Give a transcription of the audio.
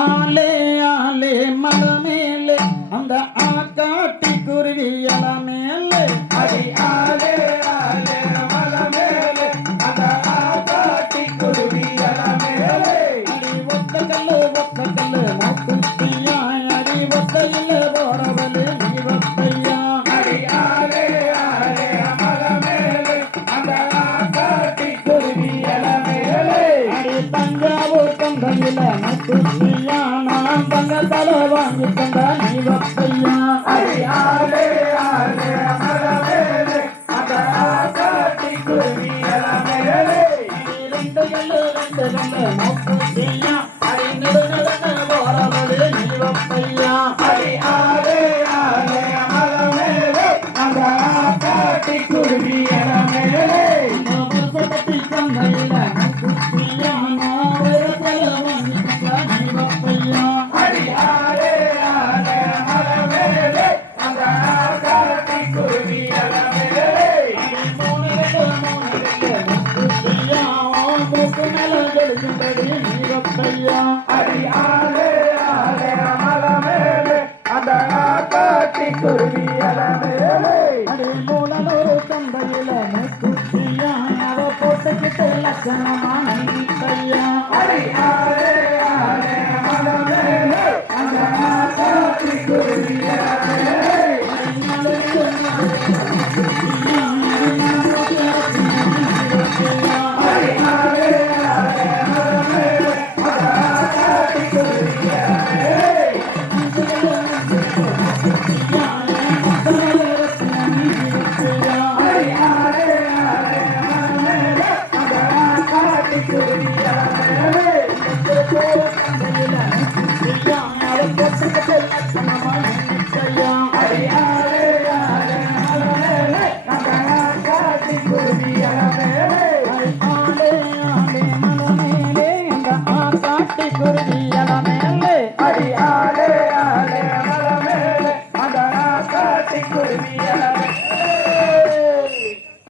ஆலே ஆலே மலை மேலே அந்த ஆக்காட்டி குருவி இலை மேலே அடி ஆலே ஆலே மலை மேலே அந்த ஆகாட்டி குருவி இலை மேலே அடி ஒத்த கல்லு மூக்குத்தியா அடி ஒத்தையில போறவளே நீ ஒத்தையா அடி ஆலே ஆலே மலை மேலே அந்த ஆகாட்டி குருவி இலை மேலே அடி தஞ்சாவூர் தந்தையில மூக்குத்தியா நான் தங்கத்தல வாங்கி தந்த நீ ஒத்தையா அடி ஆலே ஆலே மலை மேலே அந்த ஆகாட்டி குருவி இலை மேலே ரெண்டு கல்லு மூக்குத்தியா அடி நெடுநெடுன்னு போறவளே நீ ஒத்தையா அடி ஆலே ஆலே மலை மேலே அந்த ஆகாட்டி குருவி இலை மேலே பசுபதி தந்தையில மூக்குத்தியா நான் வேறத்தல வாங்கி தந்த நீ ஒத்தையா அடி ஆலே ஆலே மலை மேலே அந்த ஆகாட்டி குருவி இலை மேலே மூணு மூக்குத்தியா மூக்கு மேல ஜொலிக்கும்படி நீ ஒத்தையா அடி ஆலே ஆலே மலை மேலே அந்த ஆகாட்டி குருவி இலை மேலே அடி மூலனூரு தந்தையில மூக்குத்தியா அவ போட்டுக்கிட்டு லட்சணமா நீ கையா அடி